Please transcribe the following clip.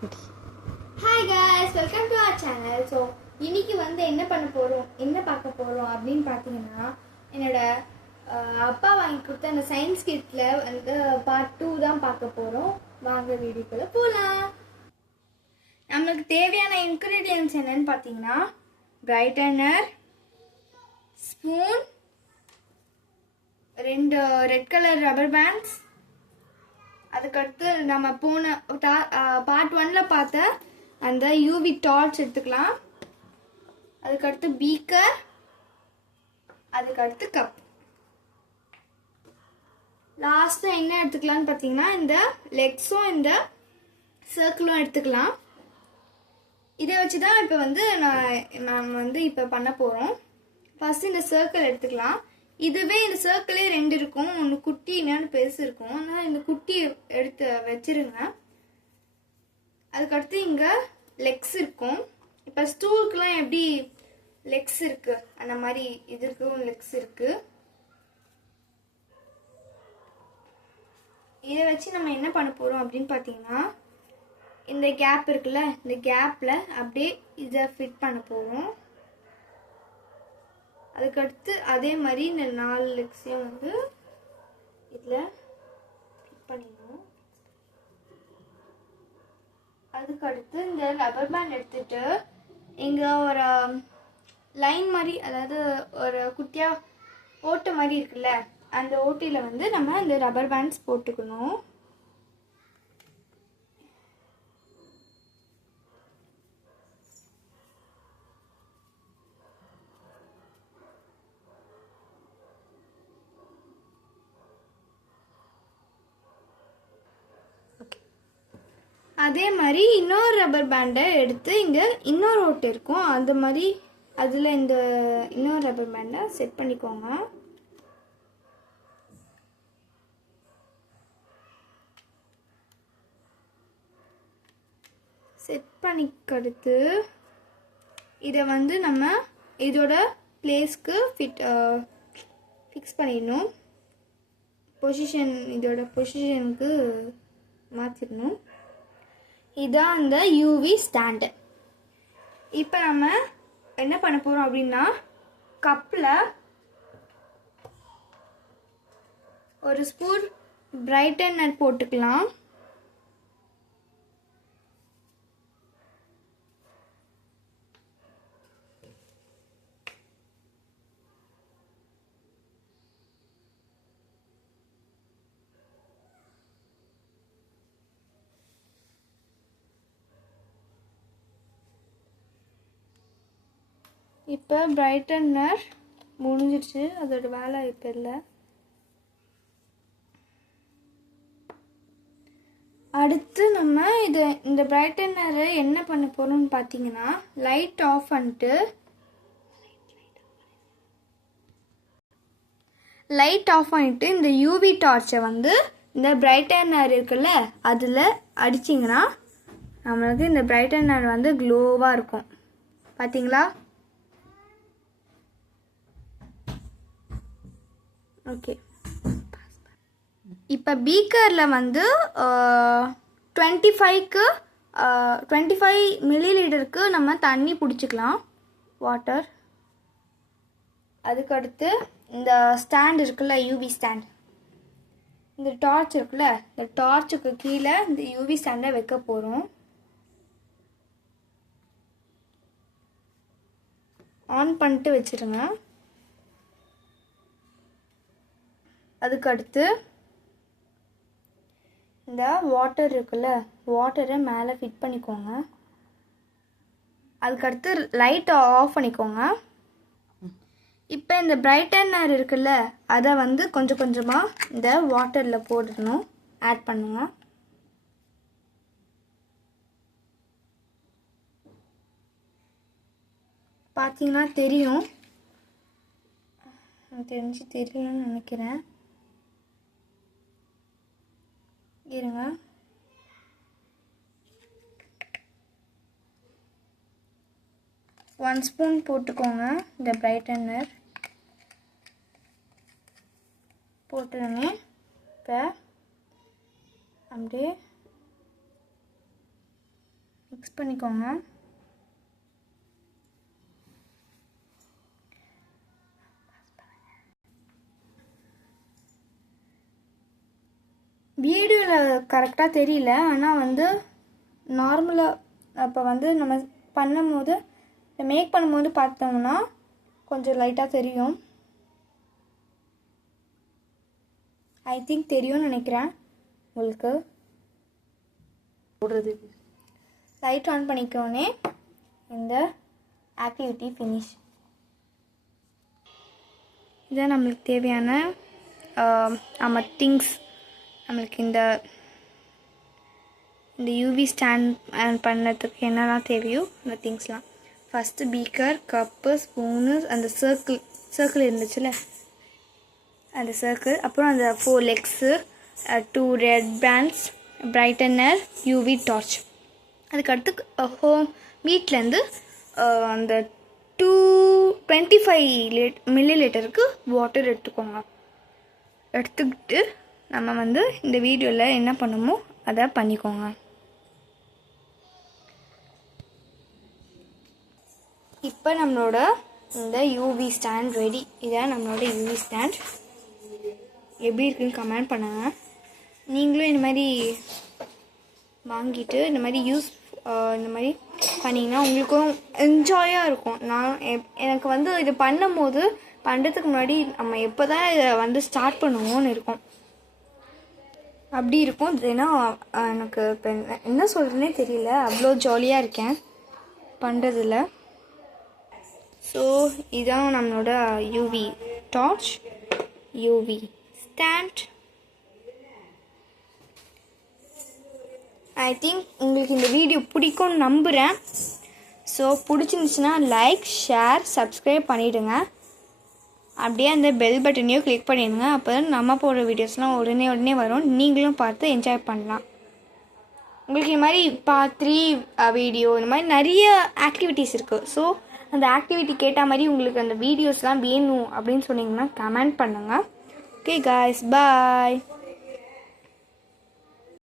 Hi guys, welcome to our channel. So, இன்னைக்கு வந்து என்ன பார்க்க போறோம் அப்படின்னு பார்த்தீங்கன்னா என்னோட அப்பா வாங்கி கொடுத்த அந்த சயின்ஸ் கிட்ல வந்து பார்ட் 2 தான் பார்க்க போறோம். வாங்க வீடியோக்குள்ள போலாம். நமக்கு தேவையான இன்கிரிடியன்ட்ஸ் என்னன்னு பார்த்தீங்கன்னா brightener, spoon, 2 red colour rubber bands, அதுக்கடுத்து நம்ம போன பார்ட் 1ல பார்த்த அந்த யூவி டார்ச் எடுத்துக்கலாம், அதுக்கடுத்து பீக்கர், அதுக்கடுத்து கப். லாஸ்ட்டாக என்ன எடுத்துக்கலாம்னு பார்த்தீங்கன்னா இந்த லெக்ஸும் இந்த சர்க்கிளும் எடுத்துக்கலாம். இதை வச்சு தான் இப்போ வந்து நாம் வந்து இப்போ பண்ண போகிறோம். ஃபஸ்ட்டு இந்த சர்க்கிள் எடுத்துக்கலாம். இதுவே இந்த சர்க்கிளே 2 இருக்கும், ஒன்று குட்டி இன்னொன்று பெருசு இருக்கும். அதனால் இந்த குட்டி எடுத்து வச்சிருங்க. அதுக்கடுத்து இங்கே லெக்ஸ் இருக்கும். இப்போ ஸ்டூலுக்குலாம் எப்படி லெக்ஸ் இருக்கு அந்த மாதிரி இதுக்கும் லெக்ஸ் இருக்கு. இதை வச்சு நம்ம என்ன பண்ண போகிறோம் அப்படின்னு பார்த்தீங்கன்னா இந்த கேப் இருக்குல்ல, இந்த கேப்பில் அப்படியே இதை ஃபிட் பண்ண போகிறோம். அதுக்கடுத்து அதே மாதிரி இந்த 4 லெக்ஸையும் வந்து இதில் ஃபிட் பண்ணிடணும். அதுக்கடுத்து இந்த ரப்பர் பேண்ட் எடுத்துட்டு இங்கே ஒரு லைன் மாதிரி, அதாவது ஒரு குட்டியாக ஓட்டை மாதிரி இருக்குல்ல, அந்த ஓட்டையில் வந்து நம்ம இந்த ரப்பர் பேண்ட்ஸ் போட்டுக்கணும். அதே மாதிரி இன்னொரு ரப்பர் பேண்டை எடுத்து இங்கே இன்னொரு ஓட்டை இருக்கும், அந்த மாதிரி அதில் இந்த இன்னொரு ரப்பர் பேண்டை செட் பண்ணிக்கோங்க. செட் பண்ணிக்கடுத்து இதை வந்து நம்ம இதோட பிளேஸ்க்கு ஃபிக்ஸ் பண்ணிடணும். இதோட பொசிஷனுக்கு மாற்றிடணும். இதான் அந்த யூவி ஸ்டாண்டு. இப்போ நம்ம என்ன பண்ண போகிறோம் அப்படின்னா கப்பில் ஒரு ஸ்பூன் பிரைட்டனர் போட்டுக்கலாம். இப்போ பிரைட்டனர் முடிஞ்சிடுச்சு, அதோட வேலை இப்போ இல்லை. அடுத்து நம்ம இந்த பிரைட்டனரை என்ன பண்ண போகிறோம்னு பார்த்தீங்கன்னா லைட் ஆஃப் பண்ணிட்டு இந்த யூவி டார்ச்சை வந்து இந்த பிரைட்டனர் இருக்குல்ல அதில் அடிச்சிங்கன்னா நம்மளுக்கு இந்த பிரைட்டனர் வந்து க்ளோவாக இருக்கும். பார்த்தீங்களா? ஓகே. இப்போ பீக்கரில் வந்து 25 மில்லிலிட்டருக்கு நம்ம தண்ணி பிடிச்சிக்கலாம், வாட்டர். அதுக்கடுத்து இந்த ஸ்டாண்ட் இருக்குல்ல, யூவி ஸ்டாண்ட், இந்த டார்ச் இருக்குல்ல, இந்த டார்ச்சுக்கு கீழே இந்த யூவி ஸ்டாண்டை வைக்க போகிறோம். ஆன் பண்ணிட்டு வச்சுருங்க. அதுக்கடுத்து இந்த வாட்டர் இருக்குல்ல, வாட்டரை மேலே ஃபிட் பண்ணிக்கோங்க. அதுக்கடுத்து லைட்டை ஆஃப் பண்ணிக்கோங்க. இப்போ இந்த பிரைட்டனர் இருக்குல்ல அதை வந்து கொஞ்சம் கொஞ்சமாக இந்த வாட்டரில் போடணும், ஆட் பண்ணுங்க. பார்த்தீங்கன்னா தெரியும், தெரிஞ்சு தெரியணும்னு நினைக்கிறேன். இருங்க. ஒன் ஸ்பூன் போட்டுக்கோங்க. இந்த பிரைட்டனர் போட்டுருங்க. இப்போ அப்படியே மிக்ஸ் பண்ணிக்கோங்க. வீடியோவில் கரெக்டாக தெரியல, ஆனால் வந்து நார்மலாக அப்போ வந்து நம்ம பண்ணும்போது மேக் பண்ணும்போது பார்த்தோம்னா கொஞ்சம் லைட்டாக தெரியும். ஐ திங்க் தெரியும்னு நினைக்கிறேன் உங்களுக்கு. போடுறது லைட் ஆன் பண்ணிக்கோனே இந்த ஆக்டிவிட்டி ஃபினிஷ். இதான் நம்மளுக்கு தேவையான நம்ம திங்ஸ். நம்மளுக்கு இந்த யூவி ஸ்டாண்ட் பண்ணதுக்கு என்னெல்லாம் தேவையோ அந்த திங்ஸ்லாம். ஃபஸ்ட்டு பீக்கர், கப்பு, ஸ்பூனு, அந்த சர்க்கிள் இருந்துச்சுல்ல அந்த சர்க்கிள், அப்புறம் அந்த 4 legs, 2 red bands, brightener, UV torch. அதுக்கடுத்து வீட்டிலேருந்து அந்த 225 மில்லிலிட்டருக்கு வாட்டர் எடுத்துக்கோங்க. எடுத்துக்கிட்டு நம்ம வந்து இந்த வீடியோவில் என்ன பண்ணுமோ அதை பண்ணிக்கோங்க. இப்போ நம்மளோட இந்த யூவி ஸ்டாண்ட் ரெடி. இதான் நம்மளோட யூவி ஸ்டாண்ட். எப்படி இருக்குன்னு கமெண்ட் பண்ணுங்கள். நீங்களும் இந்த மாதிரி வாங்கிட்டு இந்த மாதிரி இந்த மாதிரி பண்ணிங்கன்னா உங்களுக்கும் என்ஜாயாக இருக்கும். எனக்கு வந்து இது பண்ணுறதுக்கு முன்னாடி நம்ம எப்போ தான் இதை வந்து ஸ்டார்ட் பண்ணுவோன்னு இருக்கும். அப்படி இருக்கும். ஏன்னா எனக்கு இப்போ என்ன சொல்கிறேன்னே தெரியல, அவ்வளோ ஜாலியாக இருக்கேன் பண்ணுறதில்ல. ஸோ இதான் நம்மளோட UV torch, UV stand. I think உங்களுக்கு இந்த வீடியோ பிடிக்கும்னு நம்புகிறேன். ஸோ பிடிச்சிருந்துச்சுன்னா லைக், ஷேர், சப்ஸ்கிரைப் பண்ணிவிடுங்க. அப்படியே அந்த பெல் பட்டனையும் கிளிக் பண்ணிடுங்க. அப்போ தான் நம்ம போடுற வீடியோஸ்லாம் உடனே வரும். நீங்களும் பார்த்து என்ஜாய் பண்ணலாம். உங்களுக்கு இந்த மாதிரி பார்ட் 3 வீடியோ இந்த மாதிரி நிறைய ஆக்டிவிட்டீஸ் இருக்குது. ஸோ அந்த ஆக்டிவிட்டி கேட்ட மாதிரி உங்களுக்கு அந்த வீடியோஸ்லாம் வேணும் அப்படின்னு சொன்னீங்கன்னா கமெண்ட் பண்ணுங்கள். ஓகே காய்ஸ், பாய்.